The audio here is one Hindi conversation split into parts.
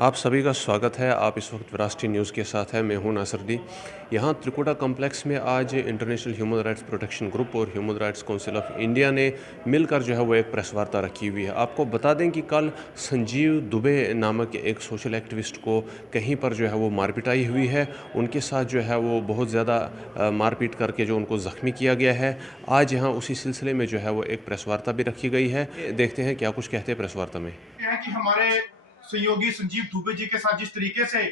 आप सभी का स्वागत है। आप इस वक्त राष्ट्रीय न्यूज़ के साथ हैं। मैं हूं नासरुद्दीन। यहाँ त्रिकुटा कॉम्प्लेक्स में आज international human rights protection group और human rights council of India ने मिलकर जो है वो एक प्रेस वार्ता रखी हुई है। आपको बता दें कि कल संजीव दुबे नामक एक सोशल एक्टिविस्ट को कहीं पर जो है वो मारपिटाई हुई है। उनके साथ जो है वो बहुत ज़्यादा मारपीट करके जो उनको ज़ख्मी किया गया है। आज यहाँ उसी सिलसिले में जो है वो एक प्रेस वार्ता भी रखी गई है। देखते हैं क्या कुछ कहते हैं प्रेस वार्ता में। कि हमारे सहयोगी संजीव दुबे जी के साथ जिस तरीके से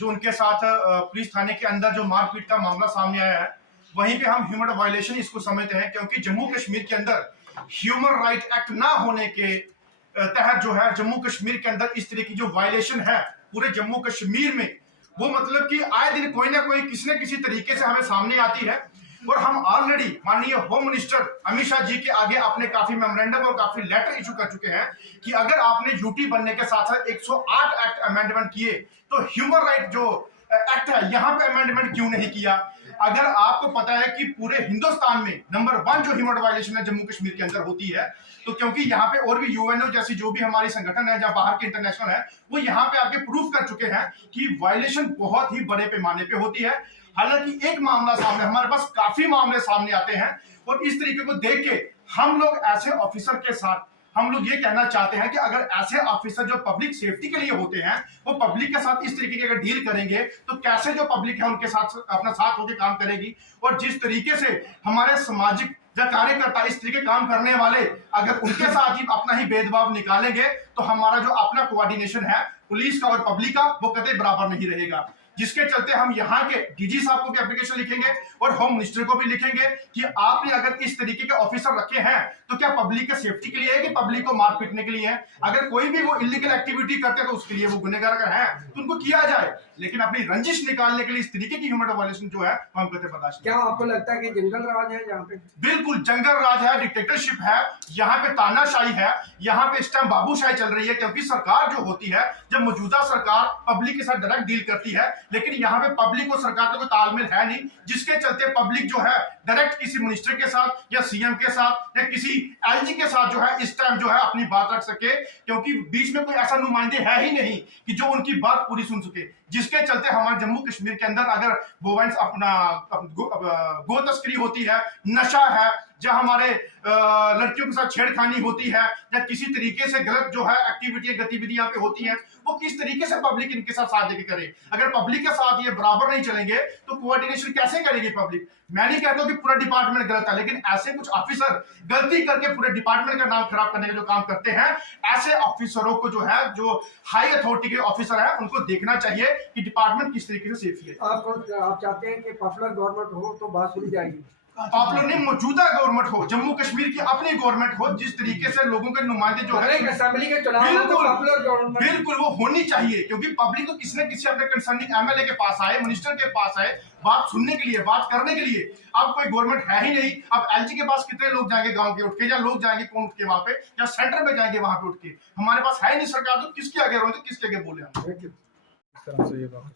जो उनके साथ पुलिस थाने के अंदर जो मारपीट का मामला सामने आया है, वहीं पे हम ह्यूमन वायलेशन इसको समझते हैं, क्योंकि जम्मू कश्मीर के अंदर ह्यूमन राइट एक्ट ना होने के तहत जो है जम्मू कश्मीर के अंदर इस तरह की जो वायलेशन है पूरे जम्मू कश्मीर में, वो मतलब कि आए दिन कोई ना कोई किसी न किसी तरीके से हमें सामने आती है। और हम ऑलरेडी माननीय होम मिनिस्टर अमित शाह जी के आगे अपने काफी मेमोरेंडम और काफी लेटर इशू कर चुके हैं कि अगर आपने यूटी बनने के साथ साथ 108 एक्ट अमेंडमेंट किए तो ह्यूमन राइट जो एक्ट है यहाँ पे अमेंडमेंट क्यों नहीं किया। अगर आपको पता है कि पूरे हिंदुस्तान में नंबर 1 जो ह्यूमन वायलेशन है जम्मू कश्मीर के अंदर होती है, तो क्योंकि यहाँ पे और भी यूएनओ जैसी जो भी हमारी संगठन है या बाहर के इंटरनेशनल है, वो यहाँ पे आके प्रूफ कर चुके हैं कि वायलेशन बहुत ही बड़े पैमाने पे होती है। हालांकि एक मामला सामने, हमारे पास काफी मामले सामने आते हैं और इस तरीके को देख के हम लोग ऐसे ऑफिसर के साथ हम लोग ये कहना चाहते हैं कि अगर ऐसे ऑफिसर जो पब्लिक सेफ्टी के लिए होते हैं वो पब्लिक के साथ इस तरीके की अगर डील करेंगे तो कैसे जो पब्लिक है उनके साथ अपना साथ होकर काम करेगी। और जिस तरीके से हमारे सामाजिक कार्यकर्ता इस तरीके काम करने वाले अगर उनके साथ ही अपना ही भेदभाव निकालेंगे तो हमारा जो अपना कोऑर्डिनेशन है पुलिस का और पब्लिक का वो कतई बराबर नहीं रहेगा। जिसके चलते हम यहाँ के डीजी साहब को भी एप्लीकेशन लिखेंगे और होम मिनिस्टर को भी लिखेंगे कि आपने अगर इस तरीके के ऑफिसर रखे हैं तो क्या पब्लिक के सेफ्टी के लिए है कि पब्लिक को मार पीटने के लिए है। अगर कोई भी वो इलीगल एक्टिविटी करते हैं तो उसके लिए वो गुनहगार अगर है तो उनको किया जाए, लेकिन अपनी रंजिश निकालने के लिए इस तरीके की ह्यूमन वायलेशन जो है हम कहते बर्दाश्त। क्या आपको लगता है कि जंगल राज है यहाँ पे? बिल्कुल जंगल राज है, डिक्टेटरशिप है, यहाँ पे तानाशाही है, यहाँ पे इस टाइम बाबूशाही चल रही है। क्योंकि सरकार जो होती है, जब मौजूदा सरकार पब्लिक के साथ डायरेक्ट डील करती है, लेकिन यहाँ पे पब्लिक और सरकार का कोई तालमेल है नहीं, जिसके चलते पब्लिक जो है डायरेक्ट किसी मिनिस्टर के साथ या सीएम के साथ या किसी एलजी के साथ जो है इस टाइम जो है अपनी बात रख सके, क्योंकि बीच में कोई ऐसा नुमाइंदे है ही नहीं कि जो उनकी बात पूरी सुन सके। जिसके चलते हमारे जम्मू कश्मीर के अंदर अगर गोवंश अपना गो तस्करी होती है, नशा है, जहां हमारे लड़कियों के साथ छेड़खानी होती है या किसी तरीके से गलत जो है एक्टिविटी गतिविधियां पे होती हैं, वो किस तरीके से पब्लिक इनके साथ साथ लेके करे। अगर पब्लिक के साथ ये बराबर नहीं चलेंगे तो कोऑर्डिनेशन कैसे करेगी पब्लिक। मैं नहीं कहता कि पूरा डिपार्टमेंट गलत है, लेकिन ऐसे कुछ ऑफिसर गलती करके पूरे डिपार्टमेंट का नाम खराब करने का जो काम करते हैं, ऐसे ऑफिसरों को जो है जो हाई अथॉरिटी के ऑफिसर है उनको देखना चाहिए कि डिपार्टमेंट किस तरीके से सेफ है। आप चाहते हैं कि पॉपुलर गवर्नमेंट हो तो बात सुनी जाएगी। पॉपुलर नहीं, मौजूदा गवर्नमेंट हो, जम्मू कश्मीर की अपनी गवर्नमेंट हो, जिस तरीके से लोगों के नुमाइंदे जो है असेंबली के चुनाव बिल्कुल वो होनी चाहिए। क्योंकि पब्लिक तो किसी न किसी अपने कंसर्निंग एमएलए के पास आए, मिनिस्टर के पास आए बात सुनने के लिए, बात करने के लिए। अब कोई गवर्नमेंट है ही नहीं। अब एलजी के पास कितने लोग जाएंगे गांव के उठ के, या लोग जाएंगे कौन उठ के वहां पे, या सेंटर में जाएंगे वहां पे उठ के। हमारे पास है ही नहीं सरकार, तो किसके आगे रोए, किसके आगे बोले हम।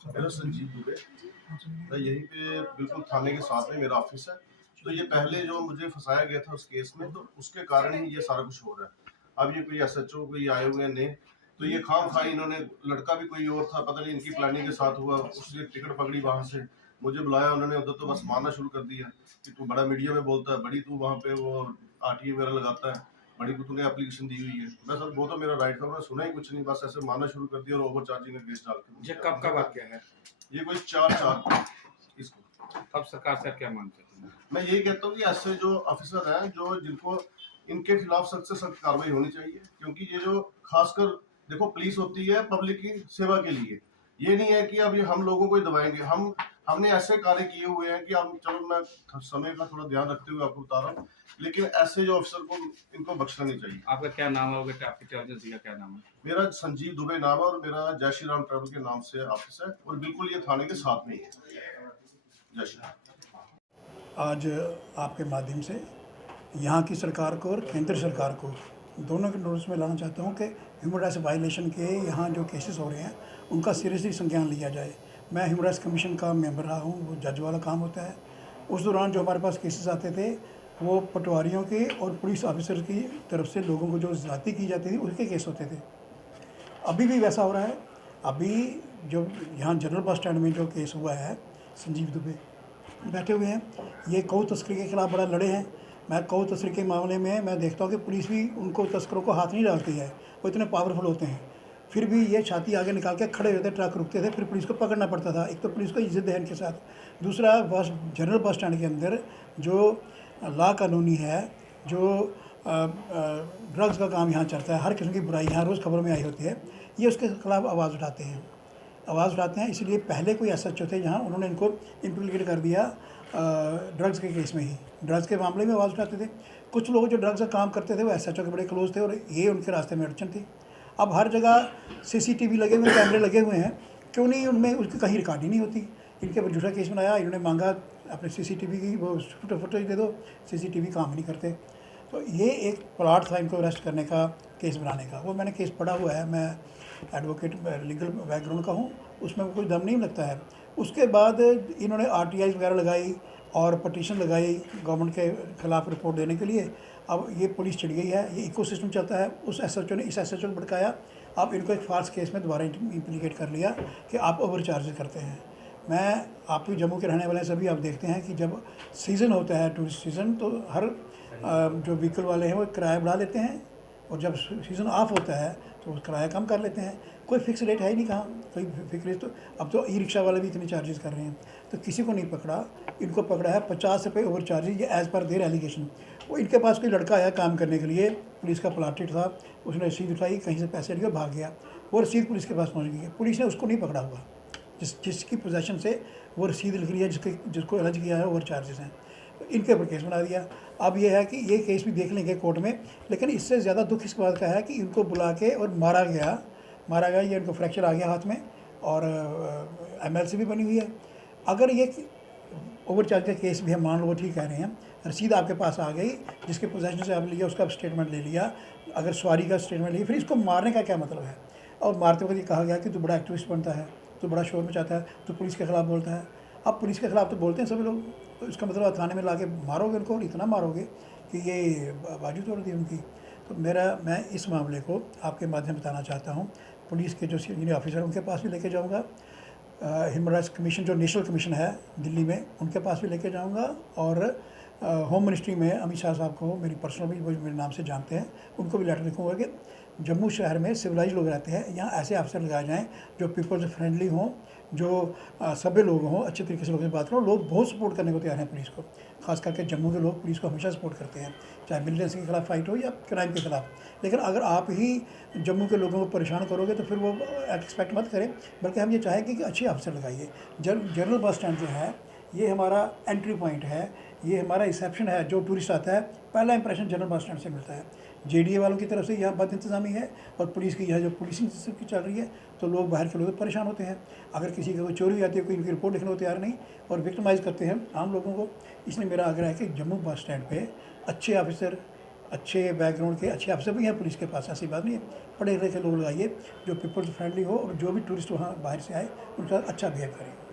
मेरा संजीव दुबे, मैं यहीं पे बिल्कुल थाने के साथ में मेरा ऑफिस है। तो ये पहले जो मुझे फंसाया गया था उस केस में, तो उसके कारण ही ये सारा कुछ हो रहा है। अब ये कोई एसएचओ कोई आए हुए ने, तो ये खाम खा इन्होंने, लड़का भी कोई और था, पता नहीं इनकी प्लानिंग के साथ हुआ, उसने टिकट पकड़ी, वहां से मुझे बुलाया उन्होंने, उधर तो बस मारना शुरू कर दिया कि तू बड़ा मीडिया में बोलता है, बड़ी तू वहाँ पे वो आरटीए वगैरह लगाता है, बड़ी को तूने एप्लीकेशन दी हुई है। मैं सर वो तो मेरा राइट था, उन्होंने सुना ही कुछ नहीं, बस ऐसे मारना शुरू कर दिया और ओवर चार्जिंग का केस डाल के। ये कब का वाकया है? ये कोई 4/4 इसको। अब सरकार से क्या मांगते हैं? मैं यही कहता हूँ कि ऐसे जो ऑफिसर हैं जो जिनको इनके खिलाफ सख्त से सख्त कार्रवाई होनी चाहिए। क्योंकि ये जो खासकर देखो पुलिस होती है पब्लिक की सेवा के लिए, ये नहीं है कि अब ये हम लोगों को ही दबाएंगे। हमने ऐसे कार्य किए हुए हैं कि अब चलो मैं समय का थोड़ा ध्यान रखते हुए आपको बता रहा हूँ, लेकिन ऐसे जो अफसर को इनको बख्शना नहीं चाहिए। आपका क्या नाम है बेटा? आपकी एजेंसी का क्या नाम है? मेरा संजीव दुबे नाम है और मेरा जय श्री राम ट्रैवल के नाम से ऑफिस है और बिल्कुल ये थाने के साथ में ही है। जय श्री राम। आज आपके माध्यम से यहाँ की सरकार को और केंद्र सरकार को दोनों के नोटिस में लाना चाहता हूँ कि ह्यूमन राइट्स वायलेशन के यहाँ जो केसेस हो रहे हैं उनका सीरियसली संज्ञान लिया जाए। मैं ह्यूमन राइट्स कमीशन का मेंबर रहा हूँ, वो जज वाला काम होता है। उस दौरान जो हमारे पास केसेस आते थे वो पटवारियों के और पुलिस ऑफिसर की तरफ से लोगों को जो ज़्यादती की जाती थी उसके केस होते थे। अभी भी वैसा हो रहा है। अभी जो यहाँ जनरल बस स्टैंड में जो केस हुआ है, संजीव दुबे बैठे हुए हैं, ये गौ तस्करी के खिलाफ बड़ा लड़े हैं। मैं गौ तस्करी के मामले में मैं देखता हूँ कि पुलिस भी उनको तस्करों को हाथ नहीं डालती है, वो इतने पावरफुल होते हैं, फिर भी ये छाती आगे निकाल के खड़े होते, ट्रक रुकते थे, फिर पुलिस को पकड़ना पड़ता था। एक तो पुलिस को इज्जत है इनके साथ, दूसरा जनरल बस स्टैंड के अंदर जो ला कानूनी है, जो ड्रग्स का काम यहाँ चलता है, हर किस्म की बुराई यहाँ रोज़ खबरों में आई होती है, ये उसके खिलाफ आवाज़ उठाते हैं। इसलिए पहले कोई SHO थे जहाँ उन्होंने इनको इम्प्लीकेट कर दिया ड्रग्स के केस में ही, ड्रग्स के मामले में आवाज़ उठाते थे। कुछ लोग जो ड्रग्स का काम करते थे वो SHO के बड़े क्लोज थे और ये उनके रास्ते में अड़चन थी। अब हर जगह CCTV लगे हुए, कैमरे लगे हुए हैं, क्यों नहीं उनमें उसकी कहीं रिकॉर्डिंग नहीं होती। इनके ऊपर झूठा केस बनाया, इन्होंने मांगा अपने CCTV की वो फुटेज दे दो, CCTV काम नहीं करते। तो ये एक प्लॉट था इनको अरेस्ट करने का, केस बनाने का। वो मैंने केस पढ़ा हुआ है, मैं एडवोकेट लीगल बैकग्राउंड का हूँ, उसमें कुछ दम नहीं लगता है। उसके बाद इन्होंने RTI वगैरह लगाई और पटिशन लगाई गवर्नमेंट के ख़िलाफ़ रिपोर्ट देने के लिए। अब ये पुलिस चढ़ गई है, ये इकोसिस्टम चलता है। उस SHO ने इस SHO को भड़काया, अब इनको एक फाल्स केस में दोबारा इम्प्लीकेट कर लिया कि आप ओवर चार्जेस करते हैं। मैं आप भी जम्मू के रहने वाले सभी आप देखते हैं कि जब सीज़न होता है, टूरिस्ट सीज़न, तो हर जो व्हीकल वाले हैं वो किराया बढ़ा लेते हैं, और जब सीज़न ऑफ होता है तो किराया कम कर लेते हैं। कोई फिक्स रेट है ही नहीं, कहाँ कोई फिक्स रेट। तो अब तो ई-रिक्शा वाले भी इतने चार्जेस कर रहे हैं, तो किसी को नहीं पकड़ा। इनको पकड़ा है 50 रुपये ओवर चार्जेस, ये एज़ पर देयर एलिगेशन। वो इनके पास कोई लड़का आया काम करने के लिए, पुलिस का प्लाटेड था, उसने रसीद उठाई, कहीं से पैसे लिए, भाग गया। वो रसीद पुलिस के पास पहुँच गई है, पुलिस ने उसको नहीं पकड़ा हुआ, जिसकी पोजेशन से वो रसीद लिख रही है, जिसको अलग किया है ओवर चार्जेस हैं। इनके ऊपर केस बना दिया। अब ये है कि ये केस भी देख लेंगे कोर्ट में, लेकिन इससे ज़्यादा दुख इस बात का है कि इनको बुला के और मारा गया। ये इनको फ्रैक्चर आ गया हाथ में, और MLC भी बनी हुई है। अगर ये ओवर चार्ज का केस भी हम मान लो, वो ठीक कह रहे हैं, रसीद आपके पास आ गई, जिसके पोजेशन से आप लिया उसका स्टेटमेंट ले लिया, अगर सवारी का स्टेटमेंट लिया, फिर इसको मारने का क्या मतलब है? और मारते वक्त ये कहा गया कि तू बड़ा एक्टिविस्ट बनता है, तू बड़ा शोर मचाता है, तू पुलिस के ख़िलाफ़ बोलता है। अब पुलिस के ख़िलाफ़ तो बोलते हैं सभी लोग, तो इसका मतलब थाने में ला के मारोगे उनको, और इतना मारोगे कि ये बाजू तोड़ दी उनकी। तो मैं इस मामले को आपके माध्यम बताना चाहता हूँ, पुलिस के जो सीनियर ऑफिसर उनके पास भी लेके जाऊँगा, ह्यूमन राइट्स कमीशन जो नेशनल कमीशन है दिल्ली में, उनके पास भी लेके जाऊँगा, और होम मिनिस्ट्री में अमित शाह साहब को, मेरी पर्सनल भी, वो मेरे नाम से जानते हैं, उनको भी लेटर लिखूँगा कि जम्मू शहर में सिविलाइज लोग रहते हैं, यहाँ ऐसे अफसर लगाए जाएँ जो पीपल से फ्रेंडली हों, जो सभ्य लोग हों, अच्छे तरीके से लोगों से बात करो। लोग बहुत सपोर्ट करने को तैयार हैं पुलिस को, खास करके जम्मू के लोग पुलिस को हमेशा सपोर्ट करते हैं, चाहे मिलिटेंसी के खिलाफ फाइट हो या क्राइम के खिलाफ। लेकिन अगर आप ही जम्मू के लोगों को परेशान करोगे तो फिर वो एक्सपेक्ट मत करें, बल्कि हम ये चाहेंगे कि अच्छे अफसर लगाइए। जनरल बस स्टैंड जो है ये हमारा एंट्री पॉइंट है, ये हमारा रिसेप्शन है। जो टूरिस्ट आता है पहला इंप्रेशन जनरल बस स्टैंड से मिलता है। JDA वालों की तरफ से यहाँ बद इंतज़ामी है, और पुलिस की यहाँ जो पुलिसिंग की चल रही है, तो लोग बाहर के लोग परेशान होते हैं। अगर किसी की कोई चोरी आती है, कोई इनकी रिपोर्ट लिखने को तैयार नहीं, और विक्टिमाइज़ करते हैं आम लोगों को। इसलिए मेरा आग्रह है कि जम्मू बस स्टैंड पे अच्छे ऑफिसर, अच्छे बैकग्राउंड के अच्छे अफसर भी हैं पुलिस के पास, ऐसी बात नहीं है, पढ़े लिखे लोग लगाइए जो पीपल्स फ्रेंडली हो, और जो भी टूरिस्ट वहाँ बाहर से आए उनका अच्छा बिहेव करें।